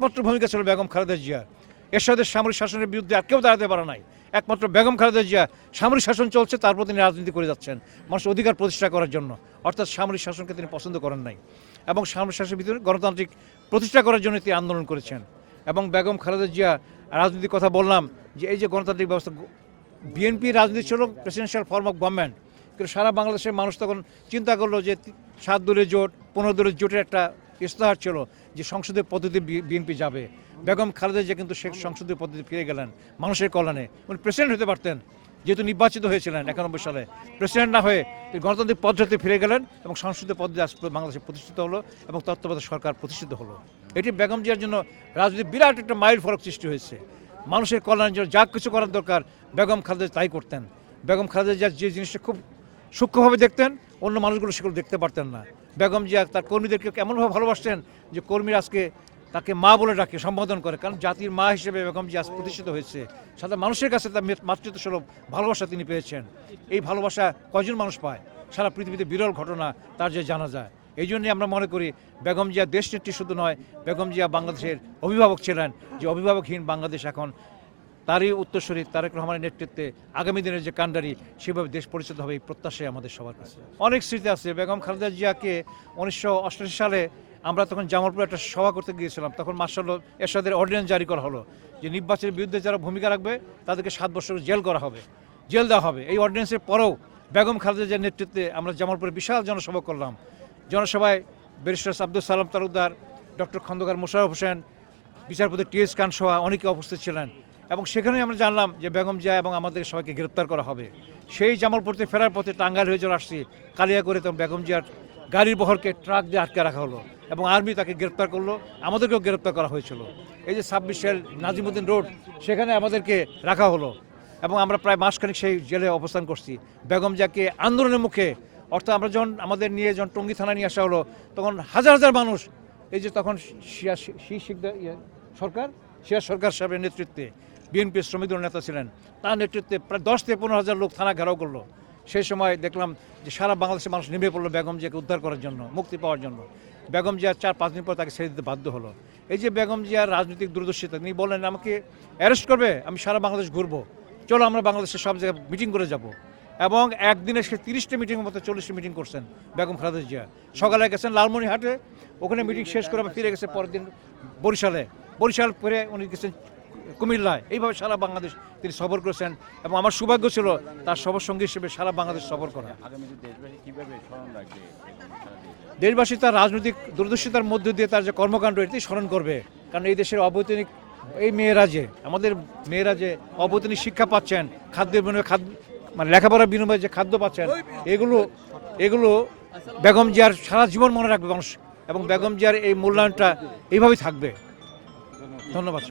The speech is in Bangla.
একমাত্র ভূমিকা ছিল বেগম খালেদা জিয়া। এরশাদের সামরিক শাসনের বিরুদ্ধে আর কেউ দাঁড়াতে পারে নাই, একমাত্র বেগম খালেদা জিয়া। সামরিক শাসন চলছে, তারপর তিনি রাজনীতি করে যাচ্ছেন মানুষের অধিকার প্রতিষ্ঠা করার জন্য, অর্থাৎ সামরিক শাসনকে তিনি পছন্দ করেন নাই এবং সামরিক শাসনের ভিতরে গণতান্ত্রিক প্রতিষ্ঠা করার জন্য তিনি আন্দোলন করেছেন। এবং বেগম খালেদা জিয়া রাজনীতির কথা বললাম যে এই যে গণতান্ত্রিক ব্যবস্থা, বিএনপি রাজনীতি ছিল প্রেসিডেন্সিয়াল ফর্ম অফ গভর্নমেন্ট, কিন্তু সারা বাংলাদেশের মানুষ তখন চিন্তা করলো যে 7 দলীয় জোট 15 দলীয় জোটের একটা ইস্তেহার ছিল যে সংসদীয় পদ্ধতি বিএনপি যাবে। বেগম খালেদা জিয়া কিন্তু শেখ সংসদীয় পদ্ধতি ফিরে গেলেন মানুষের কল্যাণে। উনি প্রেসিডেন্ট হতে পারতেন, যেহেতু নির্বাচিত হয়েছিলেন 91 সালে, প্রেসিডেন্ট না হয়ে গণতান্ত্রিক পদ্ধতি ফিরে গেলেন এবং সংসদীয় পদ্ধতি বাংলাদেশে প্রতিষ্ঠিত হলো এবং তত্ত্বাবধায়ক সরকার প্রতিষ্ঠিত হলো। এটি বেগম জিয়ার জন্য রাজনীতি বিরাট একটা মাইল ফলক সৃষ্টি হয়েছে। মানুষের কল্যাণের জন্য যা কিছু করার দরকার বেগম খালেদা তাই করতেন। বেগম খালেদা জিয়া যে জিনিসটা খুব সূক্ষ্মভাবে দেখতেন, অন্য মানুষগুলো সেগুলো দেখতে পারতেন না। বেগম জিয়া তার কর্মীদেরকে এমনভাবে ভালোবাসতেন যে কর্মীরা আজকে তাকে মা বলে ডাকে, সম্বোধন করে, কারণ জাতির মা হিসেবে বেগম জিয়া প্রতিষ্ঠিত হয়েছে। সাথে মানুষের কাছে তার মাতৃত্বসুলভ ভালোবাসা তিনি পেয়েছেন। এই ভালোবাসা কয়জন মানুষ পায়? সারা পৃথিবীতে বিরল ঘটনা তার যে জানা যায়। এই জন্যই আমরা মনে করি বেগম জিয়া দেশনেত্রী শুধু নয়, বেগম জিয়া বাংলাদেশের অভিভাবক ছিলেন। যে অভিভাবকহীন বাংলাদেশ এখন তারই উত্তরসূরি তারেক রহমানের নেতৃত্বে আগামী দিনের যে কাণ্ডারি, সেভাবে দেশ পরিচিত হবে এই প্রত্যাশায় আমাদের সবার কাছে। অনেক স্মৃতি আছে। বেগম খালেদা জিয়াকে 1988 সালে আমরা তখন জামালপুরে একটা সভা করতে গিয়েছিলাম। তখন মার্শাল এরশাদের অর্ডিন্যান্স জারি করা হলো যে নির্বাচনের বিরুদ্ধে যারা ভূমিকা রাখবে তাদেরকে 7 বছর জেল করা হবে, জেল দেওয়া হবে। এই অর্ডিন্যান্সের পরেও বেগম খালেদা জিয়ার নেতৃত্বে আমরা জামালপুরে বিশাল জনসভা করলাম। জনসভায় ব্যারিস্টার আব্দুল সালাম তালুকদার, ডক্টর খন্দকার মোশাররফ হোসেন, বিচারপতি টি.এস. খান সহ অনেকে উপস্থিত ছিলেন এবং সেখানেই আমরা জানলাম যে বেগম জিয়া এবং আমাদের সবাইকে গ্রেপ্তার করা হবে। সেই জামালপুর থেকে ফেরার পথে টাঙ্গাইল হয়ে চলে আসছি কালিয়া করে, তখন বেগম জিয়ার গাড়ির বহরকে ট্রাক দিয়ে আটকে রাখা হলো এবং আর্মি তাকে গ্রেপ্তার করলো, আমাদেরকেও গ্রেপ্তার করা হয়েছিল। এই যে 26 সাল নাজিমুদ্দিন রোড, সেখানে আমাদেরকে রাখা হলো এবং আমরা প্রায় মাসখানেক সেই জেলে অবস্থান করছি। বেগম জিয়াকে আন্দোলনের মুখে, অর্থাৎ আমরা যখন আমাদের নিয়ে যখন টঙ্গী থানা নিয়ে আসা হলো, তখন হাজার হাজার মানুষ, এই যে তখন সিরাজ সরকার সাহেবের নেতৃত্বে বিএনপি শ্রমিক দলের নেতা ছিলেন, তার নেতৃত্বে প্রায় 10 থেকে 15 হাজার লোক থানা ঘেরাও করলো। সেই সময় দেখলাম যে সারা বাংলাদেশের মানুষ নেমে পড়লো বেগম জিয়াকে উদ্ধার করার জন্য, মুক্তি পাওয়ার জন্য। বেগম জিয়া 4-5 দিন পর তাকে ছেড়ে দিতে বাধ্য হলো। এই যে বেগম জিয়ার রাজনৈতিক দূরদর্শিতা, তিনি বললেন আমাকে অ্যারেস্ট করবে, আমি সারা বাংলাদেশ ঘুরবো, চলো আমরা বাংলাদেশের সব জায়গায় মিটিং করে যাব। এবং একদিনে সে 30টা মিটিংয়ের মতো 40টা মিটিং করছেন বেগম খালেদা জিয়া। সকালে গেছেন লালমনিরহাটে, ওখানে মিটিং শেষ করে আবার ফিরে গেছে পরের দিন বরিশাল পরে উনি গেছেন কুমিল্লায়। এইভাবে সারা বাংলাদেশ তিনি সফর করেছেন এবং আমার সৌভাগ্য ছিল তার সফর সঙ্গী হিসেবে সারা বাংলাদেশ সফর করা। দেশবাসী তার রাজনৈতিক দূরদর্শিতার মধ্য দিয়ে তার যে কর্মকাণ্ড, এটি স্মরণ করবে। কারণ এই দেশের অবৈতনিক এই মেয়েরা যে, আমাদের মেয়েরা যে অবৈতনিক শিক্ষা পাচ্ছেন, খাদ্যের বিনিময়ে মানে লেখাপড়ার বিনিময়ে যে খাদ্য পাচ্ছেন, এগুলো বেগম জিয়ার সারা জীবন মনে রাখবে মানুষ এবং বেগম জিয়ার এই মূল্যায়নটা এইভাবেই থাকবে। ধন্যবাদ।